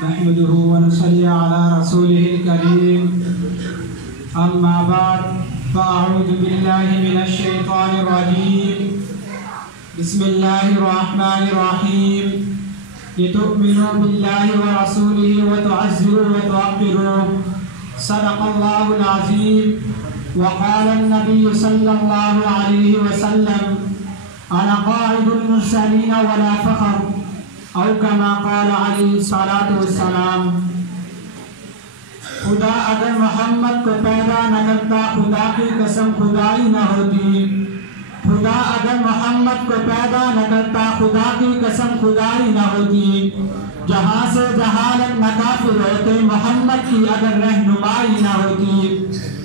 نحمده ونصلي على رسوله الكريم أما بعد فأعوذ بالله من الشيطان الرجيم بسم الله الرحمن الرحيم لتؤمنوا بالله ورسوله وتعزروه وتوقروه صدق الله العظيم وقال النبي صلى الله عليه وسلم أنا قائد المرسلين ولا فخر او کما قال علیہ الصلاۃ والسلام خدا اگر محمد کو پیدا نہ کرتا خدا کی قسم خدائی نہ ہوتی خدا اگر محمد کو پیدا نہ کرتا خدا کی قسم خدائی نہ ہوتی جہاں سے جہالت نہ کافر ہوتے محمد کی اگر رہنمائی نہ ہوتی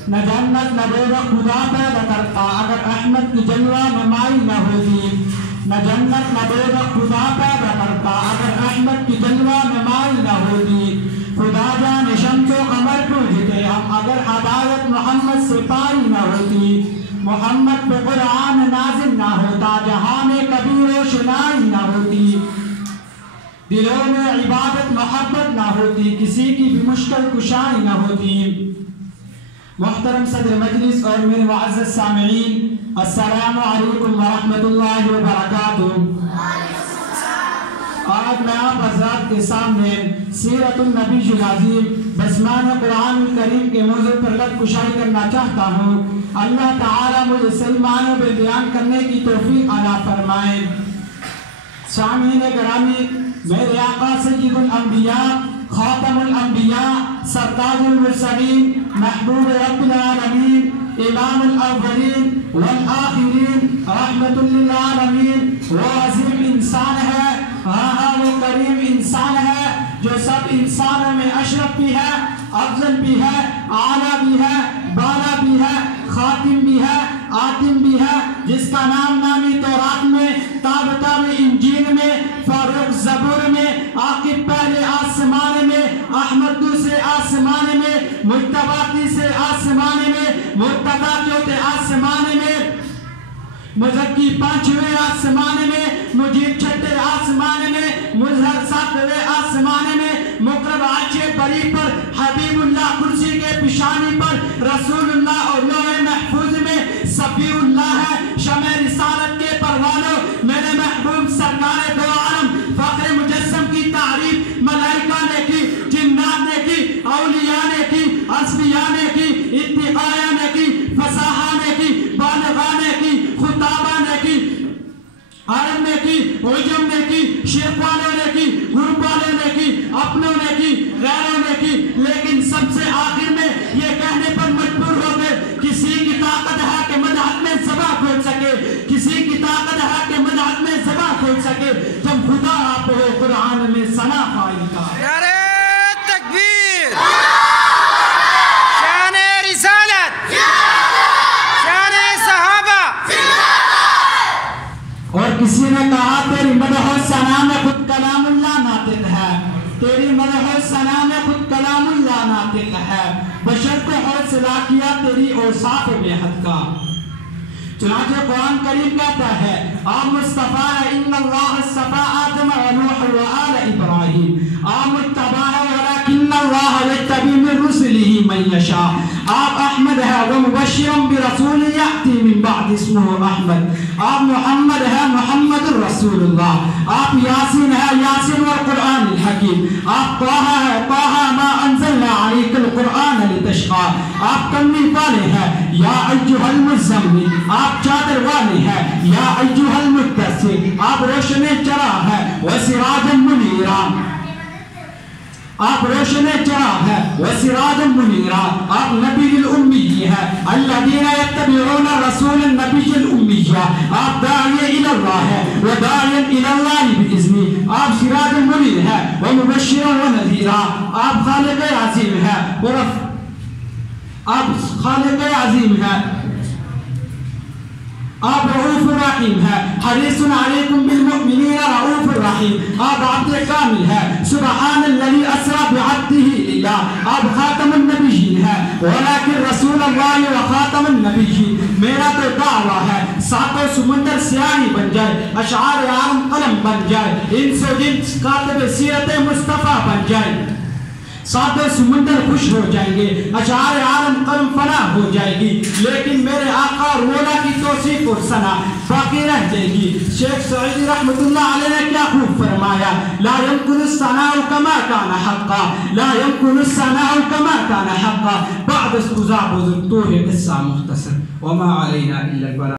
نہ جنت نہ دوزخ خدا پیدا کرتا اگر احمد کی جلوہ نمائی نہ ہوتی نہ جنت نہ دوزخ خدا پیدا کرتا اگر احمد کی جلوہ نمائی نہ ہوتی خدا جان شمس و قمر پوجتے ہم اگر ہدایت محمد سے پائی نہ ہوتی محمد پہ قرآن نازل نہ ہوتا جہاں میں کبھی روشنائی نہ ہوتی دلوں میں عبادت محبت نہ ہوتی کسی کی بھی مشکل کشائی نہ ہوتی محترم صدر مجلس اور میرے معزز سامعین السلام علیکم ورحمۃ اللہ وبرکاتہ آج میں آپ حضرات کے سامنے سیرت النبی العظیم بسمان قرآن الکریم کے موضوع پر لب کشائی کرنا چاہتا ہوں اللہ تعالیٰ مجھے صحیح معنوں میں بیان کرنے کی توفیق عطا فرمائے سامعین گرامی میرے آقا سید الانبیاء خاتم الانبیاء سرتاج المرسلین محبوب رب العالمین امام الاولین والآخرین رحمت للعالمین وہ عظیم انسان ہے وہ کریم انسان ہے جو سب انسانوں میں اشرف بھی ہے افضل بھی ہے اعلیٰ بھی ہے بالا بھی ہے خاتم بھی ہے آتم بھی ہے جس کا نام نامی تورات میں تابتہ میں انجیل میں فاروق زبور میں عاقب پہلے آسمان میں احمد دوسرے آسمان میں مجتبی تیسرے آسمان میں مرتضی چوتھے آسمان میں مزکی پانچویں آسمان میں مجید چھٹے آسمان میں مظہر ساتویں آسمان میں مقرب عرش بری پر حبیب اللہ کرسی کے پیشانی پر رسول اللہ اور لوح محفوظ میں صفی اللہ ہے شمع رسالت کے پروانوں میرے محبوب سرکار دو عالم فخر مجسم کی تعریف ملائکہ نے کی جنات نے کی اولیاء نے کی اصفیاء نے کی اتقاء نے کی فصاحہ نے کی بالغاء نے کی خطابہ نے کی عرب نے کی عجم نے کی شیخ والوں نے کی گروپ والوں نے کی اپنوں نے کی غیروں نے کی لیکن سب سے آخر میں یہ کہنے پر مجبور ہو گئے کسی کی طاقت ہے کہ مدحت میں زباں کھول سکے کسی کی طاقت ہے کہ مدحت میں زباں کھول سکے جب خدا آپ ہو قرآن میں ثنا قائل کا نعرہ تکبیر شان رسالت شان صحابہ اور کسی نے کہا تیری مدح و ثنا میں خود کلام اللہ ناطق ہے تیری مدح و ثنا میں خود کلام اللہ ناطق ہے بشر کو حوصلہ کیا تیری اوصاف بے حد کا چنانچہ قرآن کریم کہتا ہے آپ مصطفیٰ ہے ان اللہ اصطفیٰ آدم و نوح و آل ابراہیم آپ متبع ہے ولیکن اللہ یجتبی من رسلہ من یشاء آپ احمد ہے ومبشرا برسول یأتی من بعد اسمہ احمد آپ محمد ہے محمد الرسول اللہ آپ یاسین ہے یاسین والقرآن الحکیم آپ طہ ہے طہ ما انزلنا علیک القرآن لتشقى آپ کمی والے ہیں یا ایھا المزمل آپ چادر والے ہیں یا ایھا المدثر آپ روشن چراغ ہے وسراجا منیرا آپ روشن چراغ ہے وسراجا منیرا آپ نبی الامی ہے الذین یتبعون رسول النبی الامی آپ داعی الی اللہ ہے وداعی الی اللہ باذنہ آپ سراج منیر ہے ومبشرا ونذیرا آپ خالق عظیم ہے آپ خالق عظیم ہے آپ رؤوف الرحیم ہے حریص علیکم بالمؤمنین رؤوف الرحیم آپ عبد کامل ہے سبحان الذی اسری بعبدہ لیلا آپ خاتم النبیین ہے ولیکن رسول اللہ و خاتم النبی، میرا تو دعویٰ ہے ساتوں سمندر سیاہی بن جائے، اشعار عالم قلم بن جائے، انس و جن کاتب سیرت مصطفیٰ بن جائے، ساتوں سمندر خوش ہو جائیں گے، اشعار عالم قلم فنا ہو جائے گی، لیکن میرے آقا اور مولا کی توصیف اور ثنا باقی رہ جائے گی۔ شیخ سعیدی رحمت اللہ علیہ نے کیا خوب فرمایا، لا يمكن الثناء كما كان حقا، لا يمكن الثناء كما كان حقا، بعد استضاف الدكتور قصہ مختصر، وما علينا الا البلاغ۔